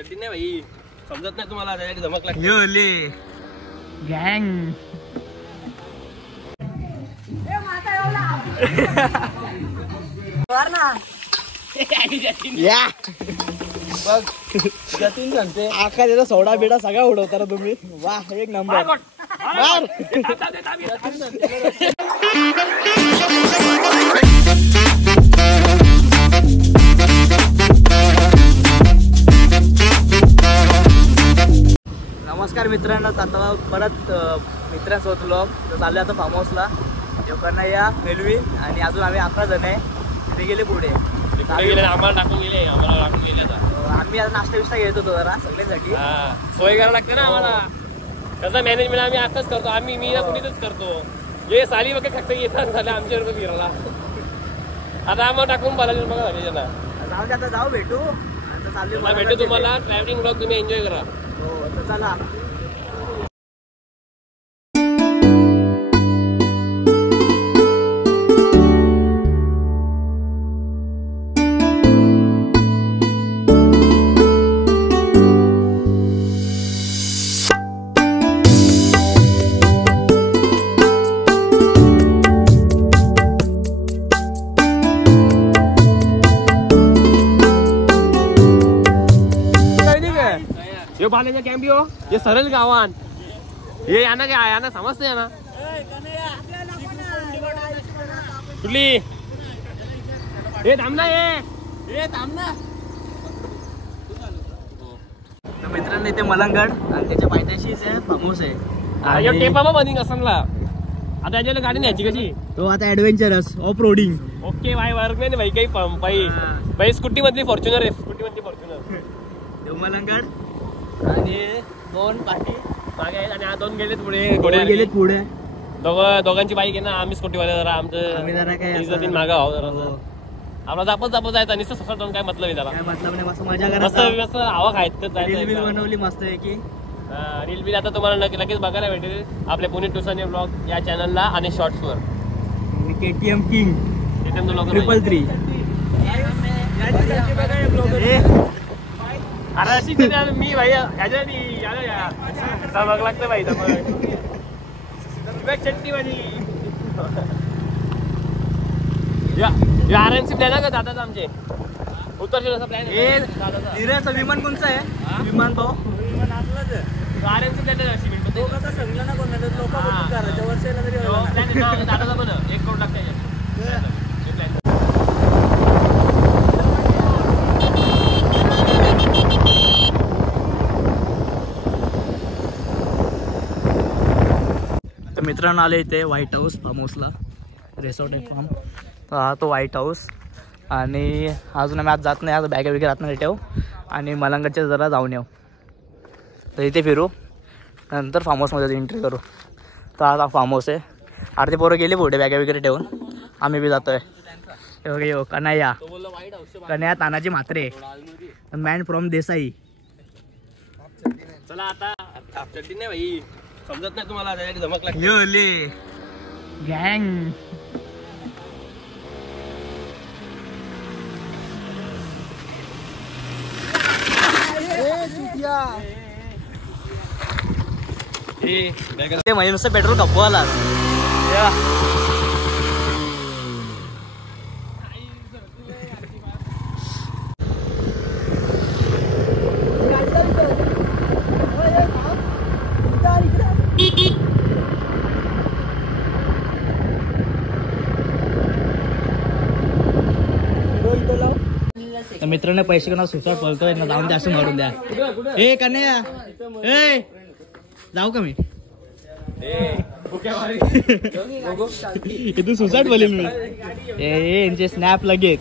चड्डी नाही भाई, समजत नाही तुम्हाला, त्यासाठी धमक लागते. गँग या बघ जतीन सांगते आका त्याचा सोडा बिडा सगळा उडवता ना तुम्ही. वा एक नंबर. नमस्कार मित्रांनो, आता परत मित्रांसोबत व्लॉग चालले आता फार्म हाऊसला. कन्हैया, मेलविन आणि अजून आम्ही 11 जण आहे. तिथे गेले पुढे आम्हाला टाकून गेले आम्ही आता नाश्ता बिस्टा घेत होतो जरा सगळ्यांसाठी. सोय करायला लागते ना आम्हाला. कसं मॅनेजमेंट आम्ही आताच करतो, आम्ही मी ना कुणीच करतो. हे साली वगैरे फक्त येतात झाले आमच्यावर फिरायला. आता आम्हाला टाकून बोलायला बघा झाले ना. जाऊ दे, आता जाऊ भेटू. आता चालू भेटू तुम्हाला. ट्रॅव्हलिंग ब्लॉग तुम्ही एन्जॉय करा. हो तर चला. ये बालेजा कॅम्प हो, ये सरळ गावान हे याना काय याना समजते ना कुठली हे थांबना हे थांबना. तर मित्रांनो इथे मलंगड आणि त्याच्या पायथ्याशीच आहे फार्म हाऊस आहे. टेपा बंदिंग असला आता याच्याला गाडी न्यायची कशी. तो आता ऍडव्हेंचरस ऑफ रोडिंग. ओके भाई वर्क नाही भाई काही भाई स्कूटी मधली फॉर्च्युनर आहे. स्कूटी मधली फॉर्च्युनर तो मलंगड आणि 2 पाठी मागे आहेत आणि 2 गेलेत पुढे. गेलेत पुढे. दोघांची बाईक आहे ना. आम्ही स्कूटीवाले जरा आमचं मागा आहो जरा. आपला जापत जायचं आणि ससा जाऊन काय मतलब आहे त्याला. काय मतलब नाही, मस्त मजा मस्त करायचं. हवा खायचं रील बनवली मस्त आहे की. रील बिल आता तुम्हाला लगेच बघायला भेटेल आपल्या पुणे टुसाने ब्लॉग या चॅनलला आणि शॉर्ट्सवर. KTM king KTM 333. अरे अशी मी भाई बघ लागतं भाई चटणी भाजी RNC प्लॅन आहे का दादाचा आमचे उत्तरचे असा प्लॅन आहे. विमान कोणचं आहे. विमान भाऊ RNC प्लॅन आहे. सिमेंट सांगलं ना कोण लोक दादाचा पण 1 करोड लागते. मित्रांनो आले इथे व्हाईट हाऊस फार्म हाऊसला. रिसॉर्ट आहे फार्म. हा तो व्हाईट हाऊस. आणि अजून आम्ही आज जात नाही. आज बॅगा वगैरे आत नाही ठेवू आणि मलंगडच्या जरा जाऊन येऊ. तर इथे फिरू नंतर फार्म हाऊसमध्ये एंट्री करू. तर आज फार्म हाऊस आहे. अर्धे पोरं गेले पुढे बॅगा वगैरे ठेवून. आम्ही बी जातोय. यो कन्हैया कन्हैया तानाजी म्हात्रे मॅन फ्रॉम देसाई. चला आता चड्डी नाही भाई, समजत नाही तुम्हाला, त्यासाठी धमक लागते. गँग ते म्हणजे नुसतं पेट्रोल खपवाला. मित्रांनो पैसे कोणा सुसाट बोलतोय ना, जाऊन द्या असं मारून द्या. ए कन्हैया ए जाऊ का मी इथून सुसाट बोलेल मी. यांचे स्नॅप लगेच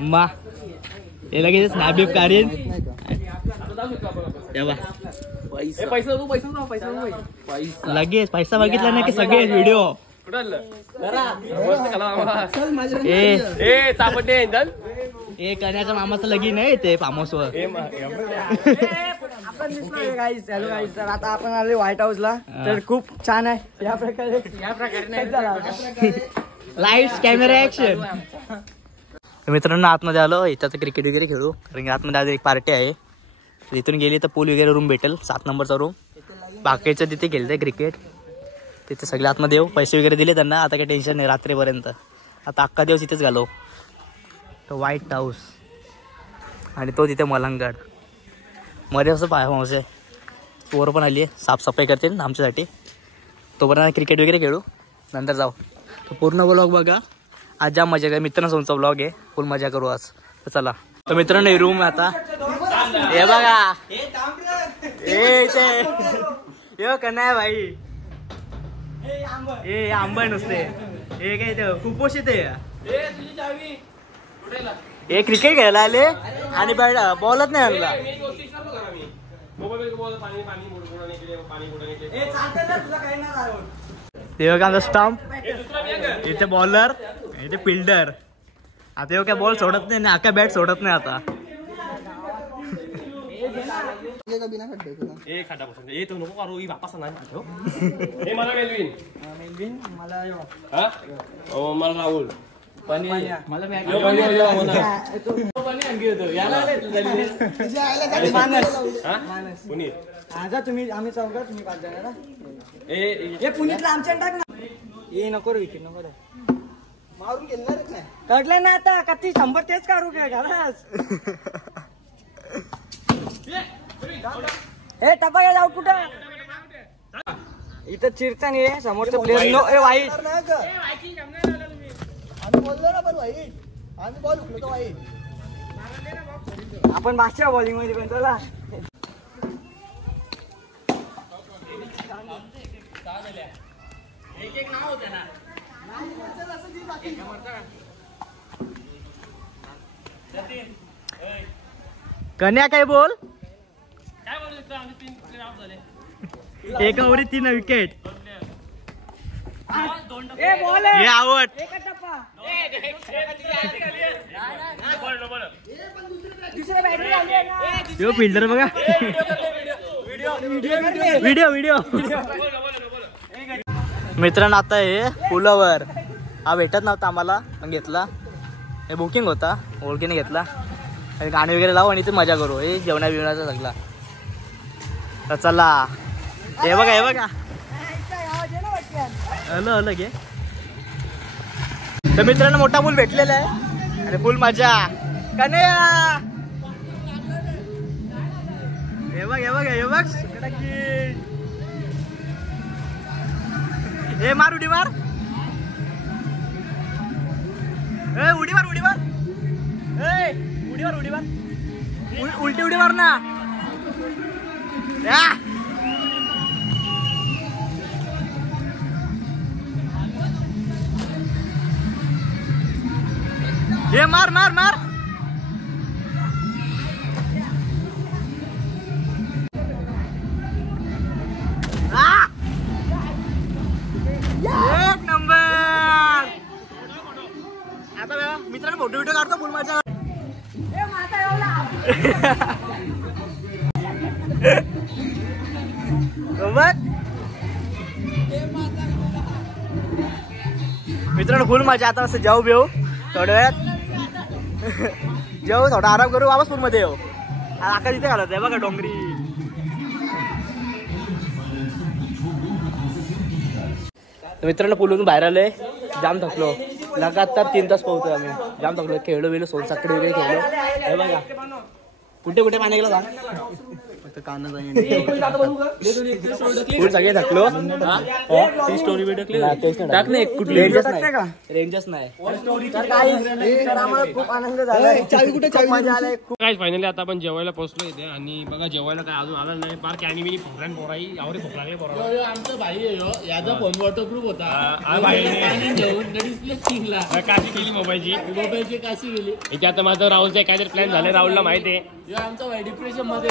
मा हे लगेच स्नॅप बिप काढीन. लगेच पैसा बघितला ना की सगळे व्हिडिओ करण्याचा मामाचं लगीन आहे ते फार्म हाऊस वर. तर आता आपण आले व्हाईट हाऊसला. तर खूप छान आहे. या प्रकारे लाईट्स कॅमेरा ऍक्शन. तर मित्रांनो आतमध्ये आलो, इथं क्रिकेट वगैरे खेळू, कारण की आतमध्ये आज एक पार्टी आहे. इथून गेली तर पूल वगैरे रूम भेटेल, 7 नंबरचा रूम. बाकीचं तिथे खेळतंय क्रिकेट, तिथे सगळे आतमध्ये येऊ. पैसे वगैरे दिले त्यांना, आता काही टेन्शन नाही रात्रीपर्यंत. आता अख्खा दिवस इथेच घालव. तो व्हाईट हाऊस आणि तो तिथे मलंगगड मध्ये असं फार्म हाऊस आहे. पोरं पण आली आहे, साफसफाई करते ना आमच्यासाठी. तोपर्यंत क्रिकेट वगैरे खेळू, नंतर जाऊ. तो पूर्ण ब्लॉग बघा, आज जाम मजा कर. मित्रांसोबतचा ब्लॉग आहे, फुल मजा करू आज. तर चला. तर मित्रांनो रूम आता हे बघा, हे कन्या भाई, हे आंबा नुसते, हे काय ते कुपोषित आहे. हे क्रिकेट खेळायला आले आणि बॉलच नाही आणला. ते बघा स्टंप, इथे बॉलर, इथे फिल्डर. आता हे काय बॉल सोडत नाही, अख्खा बॅट सोडत नाही आता. मला राहुल तुम्ही आम्ही चौघ, तुम्ही 5 जण. हे पुण्यातला आमच्या टाक ना. हे नको रे, विकेट नको रे, मारून गेलणारच नाही. कळलं ना आता कधी 100 तेच काढू काय घालास. हे टपा जाऊ कुठं, इथं चिरता नाही समोरचं प्लेअर. नो ए वाईट, आम्ही बोललो ना, पण वाईट आम्ही बॉल उठलो तो वाईट. आपण मागच्या बॉलिंग मध्ये पण चला. कन्या काय बोल, एका ओव्हरीत 3 विकेट. हे आवड फिल्डर बघा. व्हिडिओ मित्रांनो आता हे पुलावर हा भेटत नव्हता आम्हाला, पण घेतला. हे बुकिंग होता, ओळखीने घेतला. गाणी वगैरे लावू आणि इथे मजा करू. हे जेवणा बिवणाचा सगळा. तर चला. हे बघा हॅलो घे. तर मित्रांनो मोठा पूल भेटलेला आहे आणि फुल मजा. कन्या हे बघ हे मार उडी मार, उडी मार उडी मार, उलटी उडी मार ना. ये मार मार मार. एक नंबर. आता मित्रांनो फोटो विडिओ काढतो फुल माझ्या. मित्रांनो फुल मजा. आता असं जाऊ बेऊ थोड्या वेळात, जेव्हा थोडा आराम करू, वापस पूल मध्ये येऊ. आकाश इथे घालत आहे बघा, डोंगरी. मित्रांनो पूलून बाहेर आलोय, जाम थकलो. लगातार 3 तास पोहतोय आम्ही, जाम थकलो. खेळलो बिलो, सोनसाकडे वगैरे खेळलो. हे बघा कुठे कुठे पाणी गेलं फुल सगळे थकलो. स्टोरी टाक नाही, कुठली रेंजच नाही. खूप आनंद झाला, मजा आलाय. काय फायनली आता आपण जेवायला पोहोचलो इथे. आणि बघा जेवायला काय अजून आलं नाही. पार कॅनी फोकरान पोराई आवडे फोकलागे पोरा. आमचा भाई याचा फोन वॉटरप्रूफ होता. काशी केली मोबाईलची काशी गेली. इथे आता माझं राहुलचा काहीतरी प्लॅन झाले, राहुलला माहिती आहे. आमचा भाई डिप्रेशन मध्ये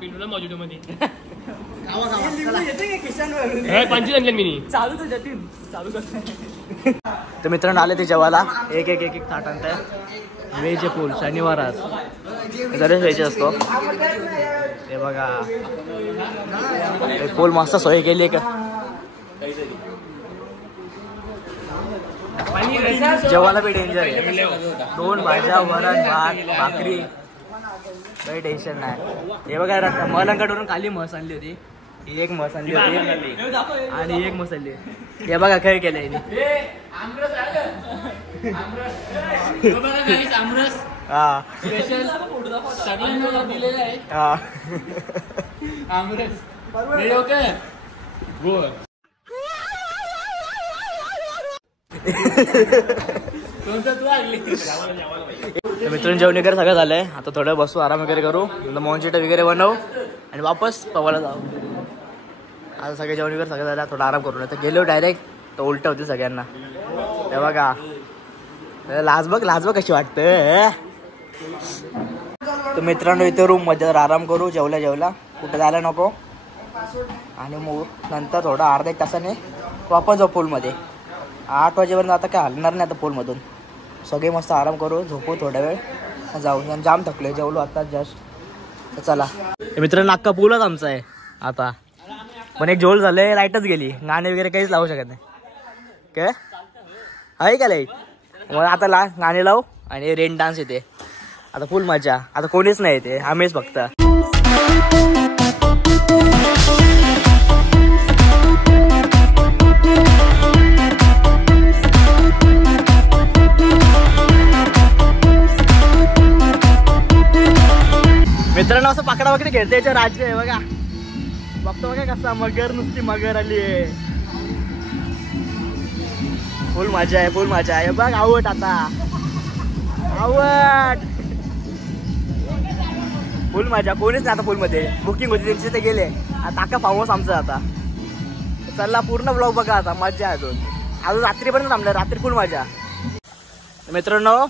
पिलू ना मॉजिटो मध्ये. तर मित्रांनो आले ते जेवायला. एक ताट आणताय. व्हेज पूल शनिवार आज. दरवेळेस व्हायचे असतो. हे बघा फुल मस्त सोय केली का. जेवायला बी डेंजर आहे. 2 भाज्या, वरण भात, भाकरी, काही टेन्शन नाही. हे बघा मलंगडवरून खाली म्हस आणली होती. एक म्हस आणली होती आणि एक म्हस आणली. हे बघा काय केलंय हा स्पेशल सगळ्यांना दिलेलं आहे. हा आमरस ओके बोल. मित्रांनो जेवण वगैरे सगळं झालंय. आता थोडं बसू, आराम वगैरे करू, मोहनचीट वगैरे बनवू आणि वापस पवायला जाऊ. आता सगळे जेवण वगैरे सगळं झालं, थोडा आराम करू. तर गेलो डायरेक्ट तर उलट होती सगळ्यांना. हे बघा लाज बघ कशी वाटतं. तर मित्रांनो इथे रूम मध्ये आराम करू, जेवल्या कुठं जायला नको. आणि मग नंतर थोडं अर्धा 1 तासाने वापस जाऊ पूलमध्ये. 8 वाजेपर्यंत आता काय हलणार नाही आता पूलमधून. सगळे मस्त आराम करू, झोपू थोडा वेळ, जाऊ. जाम थकले, जेवलो आता जस्ट. चला मित्रांनो अख्खा पूलच आमचा आहे आता. पण एक जेवण झालंय, लाईटच गेली. गाणे वगैरे काहीच लावू शकत नाही. काय आहे का लाईट? मग आता गाणे लावू आणि रेन डान्स येते. आता फुल मजा. आता कोणीच नाही येते, आम्हीच फक्त. मित्रांनो असं पकडा वगैरे खेळते याच्या राज्य आहे बघा. बघतो बघा कसा मगर, नुसती मगर आली आहे. फुल मजा आहे बघ. आवट आता आवट फुल मजा. कोणीच नाही आता पूलमध्ये. बुकिंग होती त्यांची, ते गेले. आता अख्खा फार्म हाऊस आमचं आता. चला पूर्ण ब्लॉग बघा आता. मजा आहे अजून रात्रीपर्यंत थांबलं. रात्री फुल मजा. मित्रांनो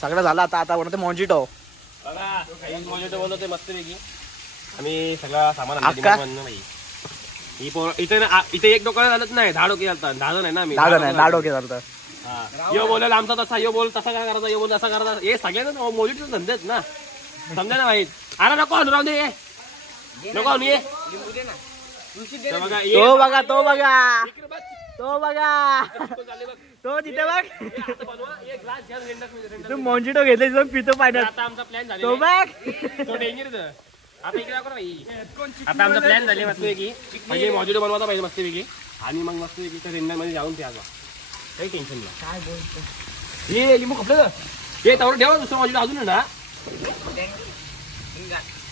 सगळं झालं आता. आता बनवते मोंजिटो. मोजिटो बनवते मस्तपैकी. आम्ही सगळं सामान इथे एक डोकं झालंच नाही, 10 डोके चालतात. 10 जण आहे ना आम्ही. 10 डोके चालतात. यो बोलायला आमचा तसा, यो बोल तसा काय करायचा, यो बोल तसा करायचा. हे सगळ्यांना मोजिटोचे धंदे आहेत ना, समजा ना माहित. अरे नको अनुराव दे, नको अनु ये. तो बघा तो तिथे बघ. तू मोंजिटो घेतले पितो पाहिजे. आता आमचा प्लॅन झाला. तो बघ तो डेंजर. आता इकडे दाखव भाई. आता आमचा प्लॅन झाले मस्तपैकी. म्हणजे मोजिटो बनवायचा पाहिजे मस्तपैकी. आणि मग मस्तपैकी त्या रेंडामध्ये जाऊन प्यायचा. काही टेन्शन नाही. काय बोलतो हे लिंबू खपलं हे तवर ठेवा. दुसरं मोजिटो अजून ना.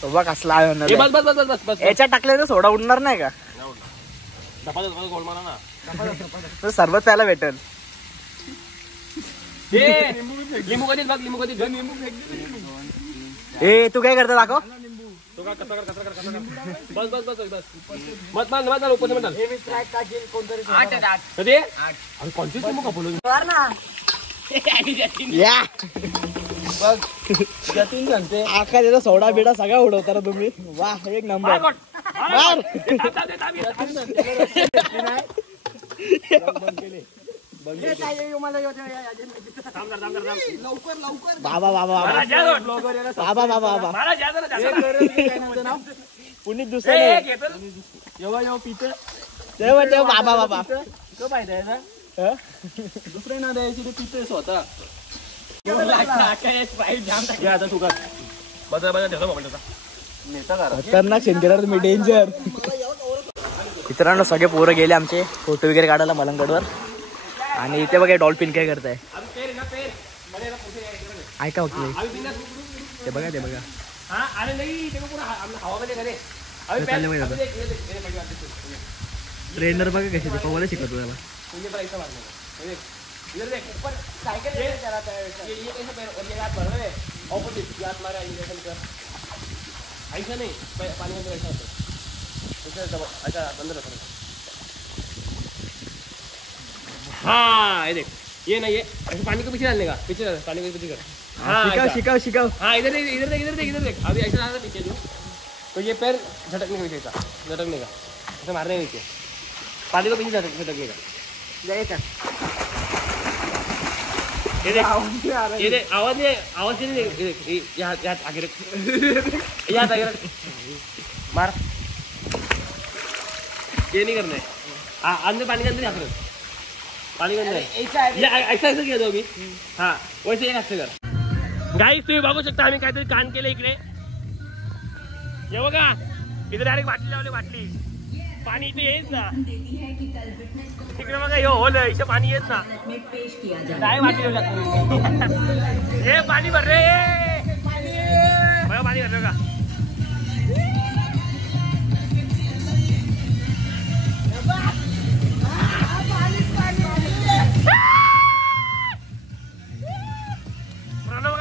तो बघ कसला आहे. बस बस बस बस बस याच्यात टाकले तर सोडा उडणार नाही का? गोल मारा ना. सर्वच प्यायला भेटेल. लिंबू कधीच बघ. लिंबू कधीच ए तू काय करतो दाखव. तो का कसा कर. बस बस बस बस मत माल मत ओपन मत. कधी अरे कोणतीच लिंबू खपलो या बघ. जतीन सांगते आका त्याचा सोडा बिडा सगळा उडवता ना तुम्ही. वा एक नंबर. बाबा पुनीत दुसरं बाबा दुसरे ना द्यायची ते पितोय स्वतः. खतरनाक सीन केला तुम्ही, डेंजर. मित्रांनो सगळे पोरं गेले आमचे फोटो वगैरे काढायला मलंगडवर. आणि इथे बघा डॉल्फिन काय करताय ऐका होते. ते बघा ट्रेनर बघा कशी ते पवायला शिकवतो त्याला. हाँ देख ये ना, ये पानी को पीछे डालने का. पीछे पानी को पीछे कर. हाँ शिकाओ. हाँ इधर देख. अभी ऐसा डालना पीछे जो, तो ये पैर झटकने का, ऐसे मारने नीचे. पानी को पीछे झटकने का. आवाज नाही मार ये नहीं करना है अंदर पानी के अंदर या फिर पानी के अंदर ऐसा किया तो अभी हाँ वैसे एक असं कर गाईस तुम्ही बघू शकता आम्ही काहीतरी कान केलं इकडे हे बघा इथे डायरेक्ट बाटली लावली बाटली पाणी इथे येत ना तिकडे बघा यो होल इथे पाणी येत ना काय बाटली लागतो हे पाणी भर रे बघा पाणी भरलं का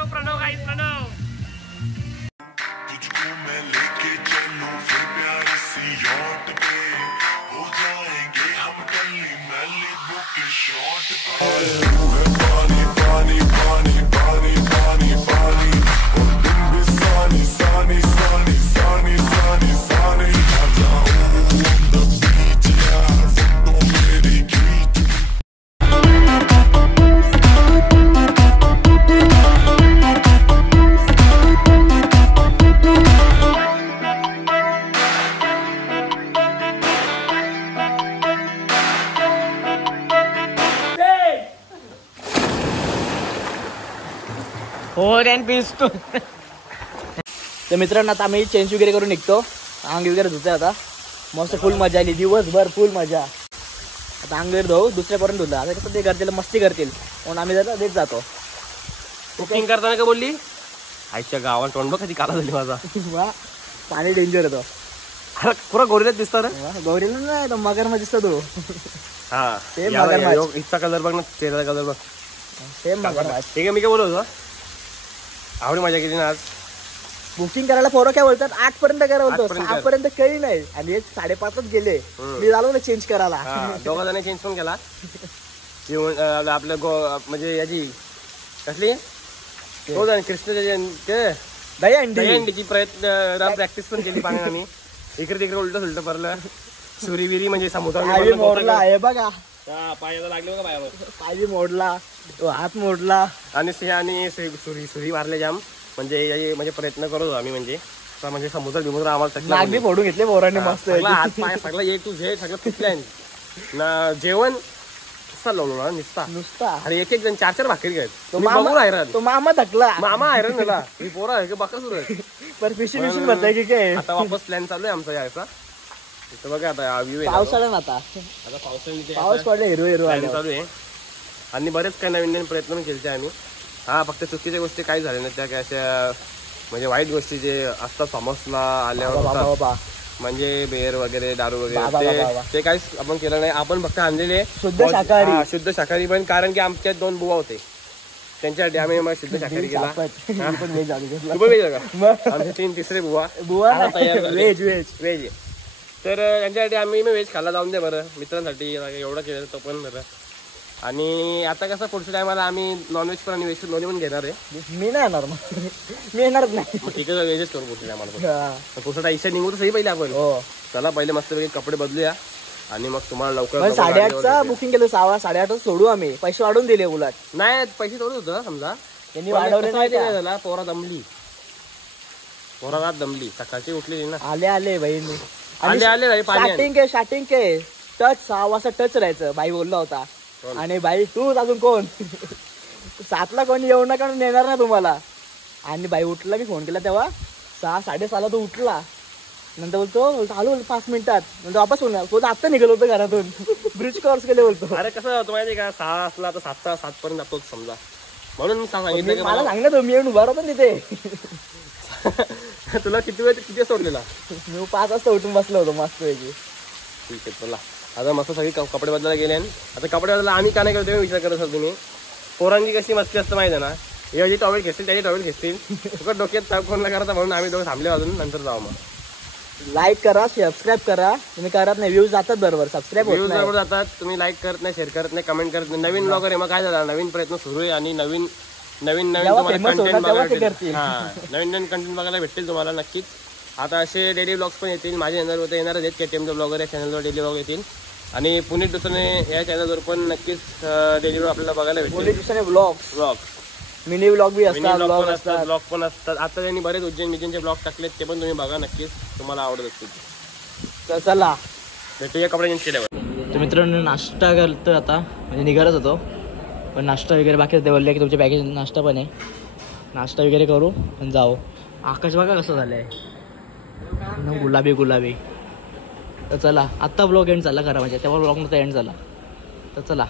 प्रणव गाइस प्रणव तुझको मैं लेके चलूं फिर प्यार सी याट पे हो जाएंगे हम गली मैलिबू के शॉट पे पानी पानी पानी पानी पानी पानी और दिन भी सानी सानी सानी सानी सानी सानी आ जाऊं on the beach यार फोटो मेरी खींच तर मित्रांनो आता आम्ही चेंज वगैरे करून निघतो अंग वगैरे धुतोय आता मस्त फुल मजा आली दिवसभर फुल मजा आता अंग वगैरे धुऊ दुसऱ्यापर्यंत धुला आता कसं ते घरच्याला मस्ती करतील म्हणून आम्ही जरा देत जातो कुकिंग करताना का बोलली आईच्या गावात तोंड बघ कधी काला झाली माझा वा पाणी डेंजर येतो पुरा गोरीलाच दिसतो रे गौरीला नाही तो मगर मध्ये दिसतो तो हा सेम मगर इथचा कलर बघ ना चेहऱ्याचा कलर बघ सेम मगर ठीक आहे मी काय बोलतो आवडी मजा केली ना आज बुकिंग करायला पोरं काय बोलतात 8 पर्यंत करा बोलतो 8 6 पर्यंत काही नाही आणि 5:30च गेले मी झालो ना चेंज करायला दोघा जण चेंज पण केला आपलं म्हणजे याची कसली हो जाण कृष्ण दहीहंडीची प्रयत्न प्रॅक्टिस पण केली पाण्याने आम्ही इकडे तिकडे उलट सुलट पडलं सुरी बिरी म्हणजे समुद्रात मोडला आहे बघा पायाला लागले बघा पायावर पाय मोडला तो हात मोडला आणि सुरी मारले जाम म्हणजे प्रयत्न करतो आम्ही म्हणजे समुद्र बिमुद्र आम्हाला नागबी फोडून घेतले पोरांनी मस्त हात पाय सगळं ए टू झेड सगळं तुटलंय ना जेवण कसा लावलो ना नुसता अरे एक जण 4 भाकरी घ्यायत तो मामा थकला मामा हैराण झाला ही पोरा आहे बाका सुरू आहे पर फिशिंग भरताय की काय आता वापस प्लॅन चालू आहे आमचा यायचा इथं बघा आता पावसाळा ना आता पाऊस पडले हिरो चालू आहे आणि बरेच काही नवीन प्रयत्न केले आम्ही हा फक्त चुकीच्या गोष्टी काही झाल्या नाही त्या काय अशा म्हणजे वाईट गोष्टी जे असतात समजला आल्यावर म्हणजे बेर वगैरे दारू वगैरे ते काहीच आपण केलं नाही आपण फक्त आणलेले शुद्ध शाकाहारी पण कारण की आमच्या 2 बुवा होते त्यांच्यासाठी आम्ही मग शुद्ध शाकाहारी केला आमचे 3 तिसरे बुवा व्हेज तर त्यांच्यासाठी आम्ही व्हेज खायला जाऊन दे बरं मित्रांसाठी एवढं केलं तो पण बरं आणि आता कसं पुढच्या टायमाला आम्ही नॉनव्हेज पण आणि व्हेज दोन्ही पण घेणार आहे मी नाही येणार मी येणारच नाही ठीक आहे व्हेजच करू पुढच्या टायमाला पुढचा इच्छा निघू तर सही पहिले आपण चला पहिले मस्तपैकी कपडे बदलूया आणि मग तुम्हाला लवकर 8:30चा बुकिंग केलं 8:30 सोडू आम्ही पैसे वाढवून दिले उलट नाही पैसे थोडं होतं समजा त्यांनी वाढवले नाही झाला पोरा रात दमली सकाळची उठलेली ना आले बहिणी आले स्टार्टिंग के टच 6 वाजता टच राहायचं बाई बोलला होता आणि बाई तूच अजून कोण 7ला कोणी येऊ नका नेणार ना तुम्हाला आणि बाई उठला मी फोन केला तेव्हा 6-6:30 तो उठला नंतर बोलतो आलो 5 मिनिटात नंतर वापस होणार आता निघालो होतो घरातून ब्रिज क्रॉस केले बोलतो अरे कसं होतं माहिती का 6 असला तर 7 पर्यंत जातो समजा म्हणून मी सांगितलं मला सांग ना मी येऊन उभा राहतो तिथे तुला किती सोडलेला मी 5 वाजता उठून बसलो होतो मस्त पैकी ठीक आहे चला आता मस्त सगळी कपडे बदलायला गेले आता कपडे बदलायला आम्ही का नाही करतो विचार करत तुम्ही पोरांची कशी मस्ती असतं माहिती आहे ना हे जी टॉवेल घेतील त्याची टॉवेल घेतील फक्त डोक्यात कोणला करता म्हणून आम्ही दोघं थांबले अजून नंतर जाऊ मग लाईक करा सबस्क्राईब करा तुम्ही करत नाही व्ह्यूज जातात बरोबर सबस्क्राईब व्ह्यूज बरोबर जातात तुम्ही लाईक करत नाही शेअर करत नाही कमेंट करत नाही नवीन ब्लॉगर आहे मग काय झालं नवीन प्रयत्न सुरू आहे आणि नवीन तुम्हाला कंटेंट नवीन कंटेंट बघायला भेटतील तुम्हाला नक्कीच आता असे डेली ब्लॉग्स पण येतील माझ्या येणार आहेत KTMचे ब्लॉगर या चॅनलवर डेली ब्लॉग येतील आणि पुणे दुसऱ्याने या चॅनलवर पण नक्कीच डेलीवर आपल्याला बघायला भेटेल. पुणे दुसरे ब्लॉग मिनी ब्लॉग बी असतात, ब्लॉग पण असतात. आता त्यांनी बरेच उज्जैनचे ब्लॉग टाकलेत, ते पण तुम्ही बघा, नक्कीच तुम्हाला आवडत असतील. तर चला भेटूया कपडे चेंज केल्यावर. तर मित्रांनो नाश्ता करतो आता, म्हणजे निघालच होतो पण नाश्ता वगैरे बाकी ते बोलले की तुमच्या पॅकेज नाश्ता पण आहे, नाश्ता वगैरे करू आणि जाऊ. आकाश बघा कसं झालं आहे, गुलाबी गुलाबी. तर चला आत्ता ब्लॉग एंड झाला खरा, म्हणजे तेव्हा ब्लॉग नव्हता एंड झाला. तर चला.